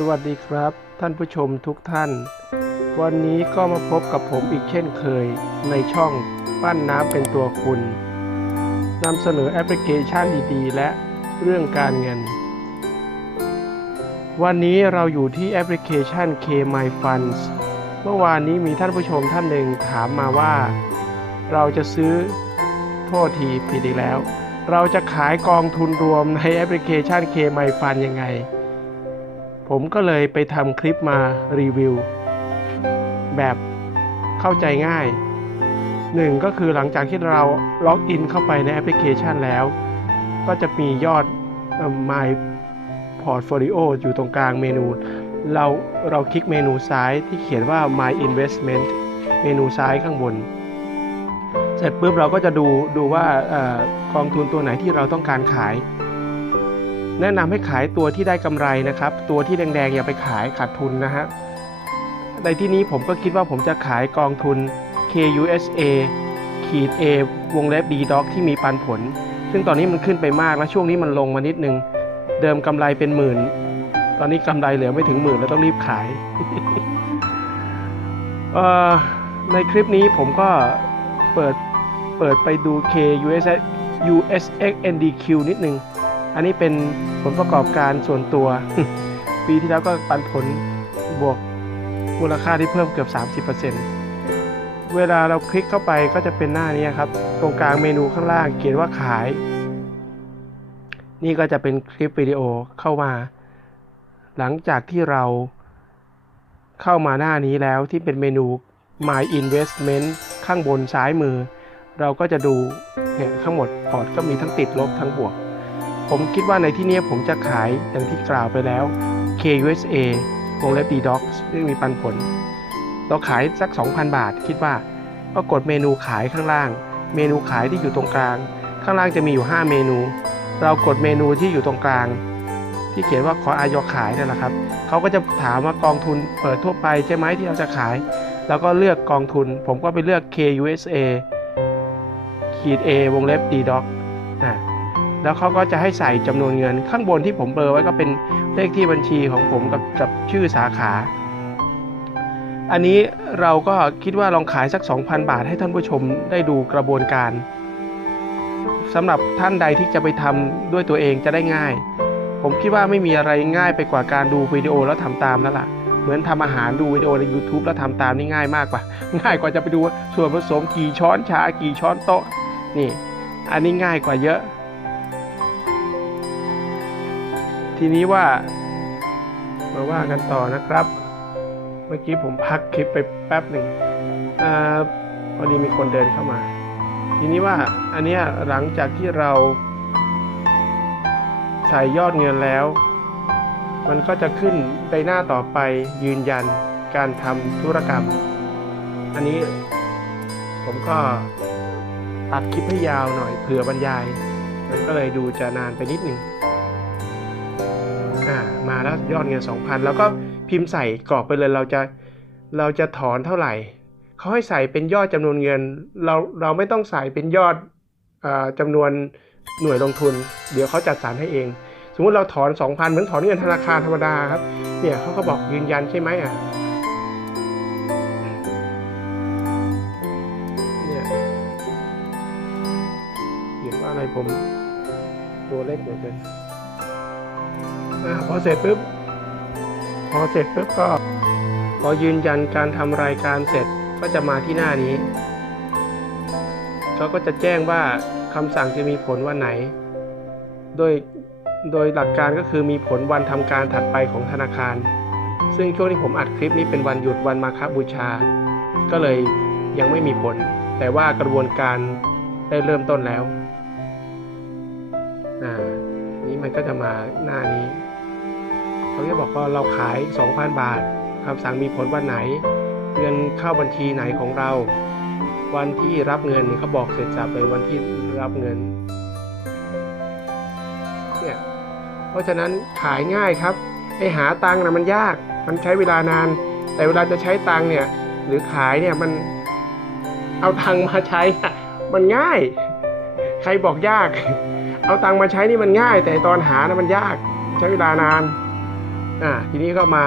สวัสดีครับ ท่านผู้ชมทุกท่าน วันนี้ก็มาพบกับผมอีกเช่นเคย ในช่องปั้นน้ำเป็นตัวคุณนำเสนอแอปพลิเคชันดีๆ และเรื่องการเงิน วันนี้เราอยู่ที่แอปพลิเคชัน K My Funds เมื่อวานนี้มีท่านผู้ชมท่านหนึ่งถามมาว่า เราจะซื้อโทษทีผิดอีกแล้ว เราจะขายกองทุนรวมในแอปพลิเคชัน K My Fund ยังไง ผมก็เลยไปทำคลิปมารีวิว แบบเข้าใจง่ายหนึ่งก็คือหลังจากที่เราล็อกอินเข้าไปในแอปพลิเคชันแล้ว ก็จะมียอด My Portfolio อยู่ตรงกลางเมนู เราเราคลิกเมนูซ้ายที่เขียนว่า My Investment เมนูซ้ายข้างบน เสร็จปุ๊บเราก็จะดูดูว่ากองทุนตัวไหนที่เราต้องการขาย แนะนำให้ขายตัวที่ได้กำไรนะครับ ตัวที่แดงๆอย่าไปขายขาดทุนนะฮะในที่นี้ผมก็คิดว่าผมจะขายกองทุน KUSA ขีด A วงเล็บ D Doc ที่มีปันผล ซึ่งตอนนี้มันขึ้นไปมากแล้วช่วงนี้มันลงมานิดนึง เดิมกำไรเป็นหมื่น ตอนนี้กำไรเหลือไม่ถึงหมื่นแล้วต้องรีบขาย ในคลิปนี้ผมก็เปิดเปิดไปดู KUSX USX NDQ นิดนึง อันนี้เป็นผลประกอบการส่วนตัว ปีที่แล้วก็ปันผลบวกมูลค่าที่เพิ่มเกือบ 30%เวลาเราคลิกเข้าไปก็จะเป็นหน้านี้ครับ ตรงกลางเมนูข้างล่างเขียนว่าขาย นี่ก็จะเป็นคลิปวิดีโอเข้ามา หลังจากที่เราเข้ามาหน้านี้แล้วที่เป็นเมนู My Investment ข้างบนซ้ายมือ เราก็จะดูเนี่ยข้งหมดพอร์ตก็มีทั้งติดลบทั้งบวก ผมคิดว่าในที่นี้ผมจะขายอย่างที่กล่าวไปแล้ว KUSA วงเล็บ D-Doc ซึ่งมีปันผล เราขายสัก 2,000 บาท คิดว่าก็กดเมนูขายข้างล่าง เมนูขายที่อยู่ตรงกลาง ข้างล่างจะมีอยู่ 5 เมนู เรากดเมนูที่อยู่ตรงกลาง ที่เขียนว่าขออายอขายนั่นแหละครับเขาก็จะถามว่ากองทุนเปิดทั่วไปใช่ไหมที่เราจะขาย แล้วก็เลือกกองทุน ผมก็ไปเลือก KUSA ขีด A วงเล็บ D Doc อ่า แล้วเขาก็จะให้ใส่จำนวนเงิน ข้างบนที่ผมเบลอไว้ก็เป็นเลขที่บัญชีของผมกับกับชื่อสาขา อันนี้เราก็คิดว่าลองขายสัก 2,000 บาทให้ท่านผู้ชมได้ดูกระบวนการสำหรับท่านใดที่จะไปทำด้วยตัวเองจะได้ง่าย ผมคิดว่าไม่มีอะไรง่ายไปกว่าการดูวิดีโอแล้วทำตามแล้วล่ะเหมือนทำอาหารดูวิดีโอใน YouTube แล้วทำตามนี่ง่ายมากกว่า ง่ายกว่าจะไปดูส่วนผสมกี่ช้อนชากี่ช้อนโต๊ะนี่ อันนี้ง่ายกว่าเยอะ ทีนี้ว่า มาว่ากันต่อนะครับ เมื่อกี้ผมพักคลิปไปแป๊บหนึ่งอพอดีมีคนเดินเข้ามา ทีนี้ว่าอันเนี้ยหลังจากที่เรา ใส่ยอดเงินแล้ว มันก็จะขึ้นในหน้าต่อไปยืนยันการทำธุรกรรม อันนี้ผมก็ตัดคลิปให้ยาวหน่อยเผื่อบรรยาย มันก็เลยดูจะนานไปนิดหนึ่ง แล้วยอดเงิน 2,000 แล้วก็พิมพ์ใส่กรอกไปเลยเราจะเราจะถอนเท่าไหร่เขาให้ใส่เป็นยอดจำนวนเงิน เราเราไม่ต้องใส่เป็นยอดอาจำนวนหน่วยลงทุน เดี๋ยวเขาจัดสรรให้เอง สมมติเราถอน 2,000 เหมือนถอนเงินธนาคารธรรมดาครับเนี่ยเขาก็บอกยืนยันใช่ไหมอะเนี่ยเขียนว่าอะไรผมตัวเล็กเหมือนกัน พอเสร็จปุ๊บพอเสร็จปุ๊บก็พอยืนยันการทำรายการเสร็จก็จะมาที่หน้านี้เขาก็จะแจ้งว่าคำสั่งจะมีผลวันไหน โดยโดยหลักการก็คือมีผลวันทำการถัดไปของธนาคาร ซึ่งช่วงที่ผมอัดคลิปนี้เป็นวันหยุดวันมาคบูชา ก็เลยยังไม่มีผล แต่ว่ากระบวนการได้เริ่มต้นแล้ว อ่า นี้มันก็จะมาหน้านี้ เขาจะบอกว่าเราขาย 2,000 บาทคำสั่งมีผลวันไหน เงินเข้าบัญชีไหนของเรา วันที่รับเงินเขาบอกเสร็จสับเลยวันที่รับเงินเนี่ยเพราะฉะนั้นขายง่ายครับไอหาตังค์นะมันยาก มันใช้เวลานาน แต่เวลาจะใช้ตังค์เนี่ย หรือขายเนี่ยมันเอาตังค์มาใช้มันง่าย ใครบอกยาก เอาตังค์มาใช้นี่มันง่าย แต่ตอนหานะมันยาก ใช้เวลานาน อ่าทีนี้ก็มา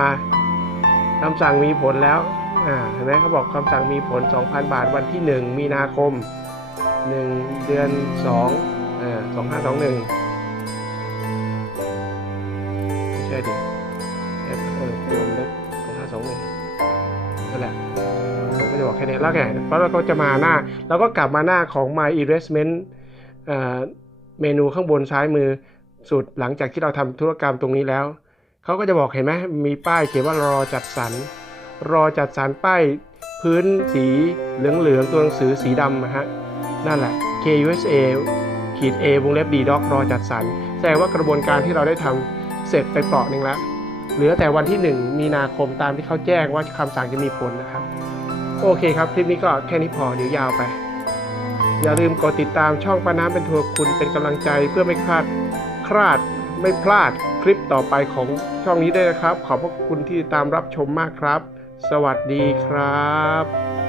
คำสั่งมีผลแล้วอ่าเห็นไหมเขาบอกคำสั่งมีผล 2,000 บาทวันที่ 1 มีนาคม 1 เดือน2อ่า2521ไม่ใช่ดิเอฟเออรวมเล็ก2521นั่นแหละผมก็จะบอกแค่นี้แล้วไงเพราะเราก็จะมาหน้าเราก็กลับมาหน้าของ My Erasement เอ่อเมนูข้างบนซ้ายมือสุดหลังจากที่เราทำธุรกรรมตรงนี้แล้ว เขาก็จะบอกเห็นไหมมีป้ายเขียนว่ารอจัดสรร รอจัดสรรป้ายพื้นสีเหลืองๆตัวหนังสือสีดำนะฮะนั่นแหละ KUSA ขีด A วงเล็บ D doc รอจัดสรรแสดงว่ากระบวนการที่เราได้ทำเสร็จไปเปราะหนึ่งแล้วเหลือแต่วันที่ 1 มีนาคมตามที่เขาแจ้งว่าคำสั่งจะมีผลนะครับ โอเคครับ คลิปนี้ก็แค่นี้พอเดี๋ยวยาวไป อย่าลืมกดติดตามช่องปาน้ำเป็นทัวร์คุณเป็นกำลังใจเพื่อไม่พลาดคลาดไม่พลาด คลิปต่อไปของช่องนี้ด้วยนะครับ ขอบพระคุณที่ติดตามรับชมมากครับ สวัสดีครับ